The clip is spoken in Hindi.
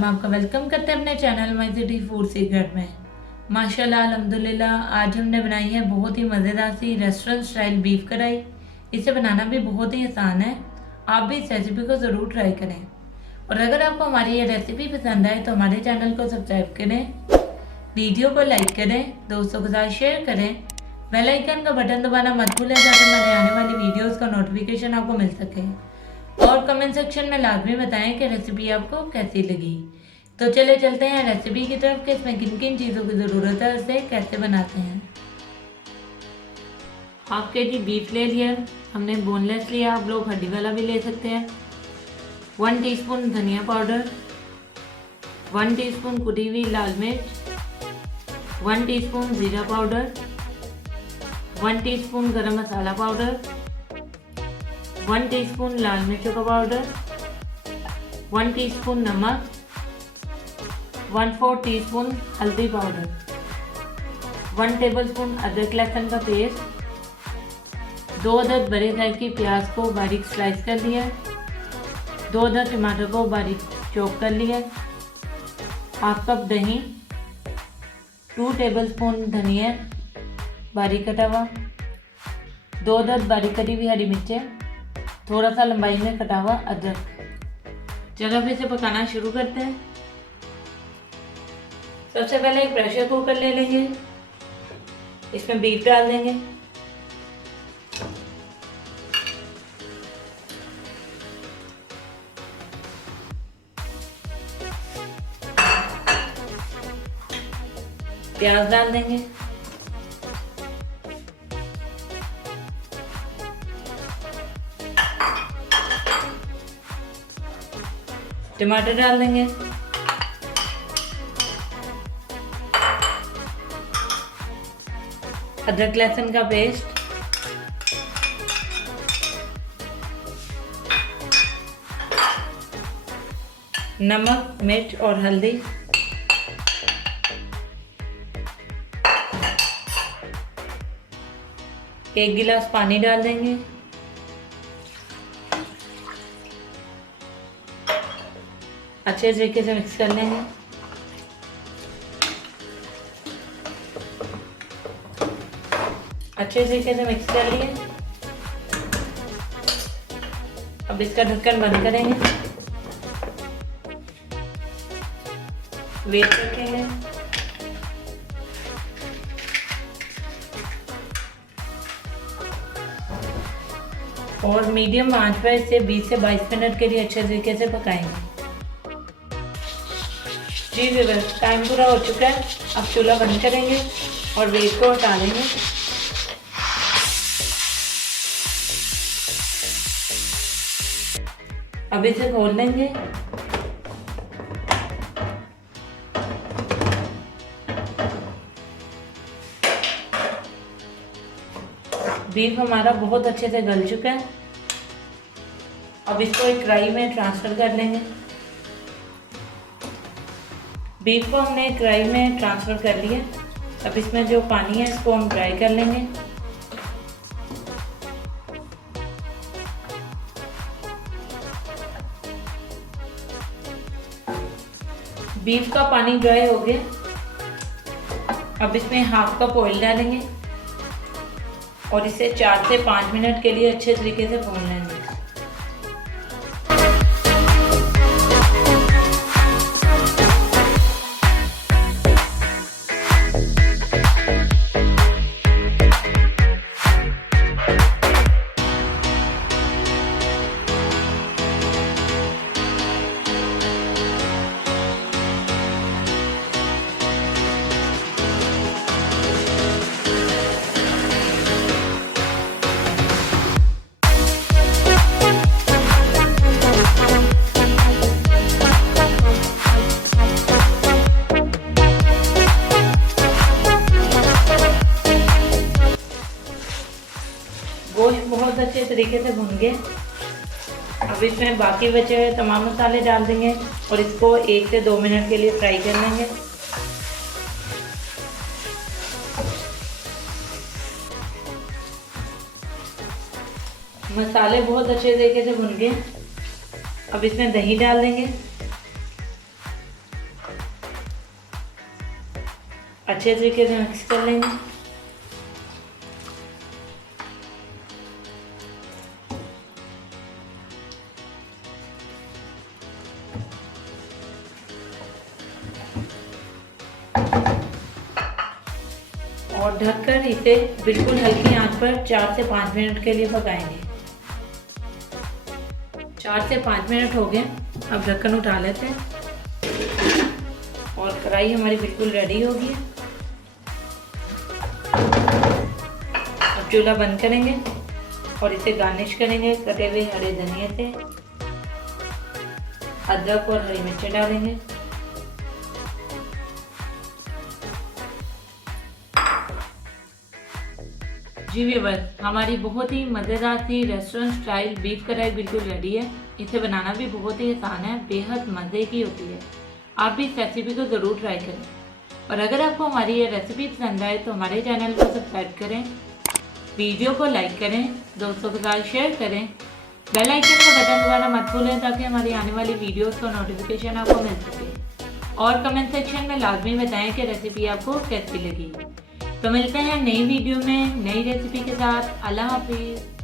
हम आपका वेलकम करते हैं अपने channel my city food secret में। माशाल्लाह अल्हम्दुलिल्लाह आज हमने बनाई है बहुत ही मज़ेदार सी रेस्टोरेंट स्टाइल बीफ कढ़ाई। इसे बनाना भी बहुत ही आसान है। आप भी इस रेसिपी को ज़रूर ट्राई करें और अगर आपको हमारी ये रेसिपी पसंद आए तो हमारे चैनल को सब्सक्राइब करें, वीडियो को लाइक करें, दोस्तों के साथ शेयर करें, बेल आइकन का बटन दबाना मत भूलें ताकि हमारे आने वाली वीडियोज़ का नोटिफिकेशन आपको मिल सके और कमेंट सेक्शन में लाजमी बताएं कि रेसिपी आपको कैसी लगी। तो चले चलते हैं रेसिपी की तरफ कि इसमें किन किन चीज़ों की ज़रूरत है, उसे कैसे बनाते हैं। हाफ के जी बीफ ले लिया, हमने बोनलेस लिया, आप लोग हड्डी वाला भी ले सकते हैं। 1 टीस्पून धनिया पाउडर, 1 टीस्पून कुटी हुई लाल मिर्च, 1 टीस्पून ज़ीरा पाउडर, 1 टीस्पून गरम मसाला पाउडर, 1 टीस्पून लाल मिर्चों का पाउडर, 1 टीस्पून नमक, 1/4 टीस्पून हल्दी पाउडर, 1 टेबलस्पून अदरक लहसुन का पेस्ट, 2 अदद बड़े साइज की प्याज को बारीक स्लाइस कर लिया, 2 अदद टमाटर को बारीक चॉप कर लिया, हाफ कप दही, 2 टेबलस्पून धनिया बारीक कटा हुआ, 2 अदद बारीक कटी हुई हरी मिर्चें, थोड़ा सा लंबाई में कटा हुआ अदरक। चलो अब इसे पकाना शुरू करते हैं। सबसे पहले एक प्रेशर कुकर ले लेंगे, इसमें बीफ डाल देंगे, प्याज डाल देंगे, टमाटर डाल देंगे, अदरक लहसुन का पेस्ट, नमक, मिर्च और हल्दी, एक गिलास पानी डाल देंगे, अच्छे तरीके से मिक्स कर लेंगे। अच्छे तरीके से मिक्स कर लिए। अब इसका ढक्कन बंद करेंगे, वेट रखेंगे। और मीडियम आंच पर इसे 20 से 22 मिनट के लिए अच्छे तरीके से पकाएंगे। जी व्यूअर्स, टाइम पूरा हो चुका है। अब चूल्हा बंद करेंगे और वेट को हटा देंगे। अब इसे खोल लेंगे। बीफ हमारा बहुत अच्छे से गल चुका है। अब इसको एक कढ़ाई में ट्रांसफर कर लेंगे। बीफ को हमने कढ़ाई में ट्रांसफ़र कर लिया। अब इसमें जो पानी है इसको हम ड्राई कर लेंगे। बीफ का पानी ड्राई हो गया। अब इसमें हाफ कप ऑयल डालेंगे और इसे 4 से 5 मिनट के लिए अच्छे तरीके से भून लेंगे। गोश्त बहुत अच्छे तरीके से भुन गए। अब इसमें बाकी बचे हुए तमाम मसाले डाल देंगे और इसको 1 से 2 मिनट के लिए फ्राई कर लेंगे। मसाले बहुत अच्छे तरीके से भुन गए। अब इसमें दही डाल देंगे, अच्छे तरीके से मिक्स कर लेंगे। और ढककर इसे बिल्कुल हल्की आंच पर 4 से 5 मिनट के लिए पकाएंगे। 4 से 5 मिनट हो गए, अब ढक्कन उठा लेते हैं और कढ़ाई हमारी बिल्कुल रेडी हो गई है। अब चूल्हा बंद करेंगे और इसे गार्निश करेंगे कटे हुए हरे धनिए से। अदरक और हरी मिर्च डालेंगे। जी व्यूअर्स, हमारी बहुत ही मज़ेदार सी रेस्टोरेंट स्टाइल बीफ कढ़ाई बिल्कुल रेडी है। इसे बनाना भी बहुत ही आसान है, बेहद मज़े की होती है। आप भी इस रेसिपी को ज़रूर ट्राई करें और अगर आपको हमारी ये रेसिपी पसंद आए तो हमारे चैनल को सब्सक्राइब करें, वीडियो को लाइक करें, दोस्तों के साथ शेयर करें, बेल आइकन का बटन दबाना मत भूलें ताकि हमारी आने वाली वीडियोस का नोटिफिकेशन आपको मिल सके। और कमेंट सेक्शन में लाजमी बताएं कि रेसिपी आपको कैसी लगी। तो मिलते हैं नई वीडियो में नई रेसिपी के साथ। अल्लाह हाफिज़।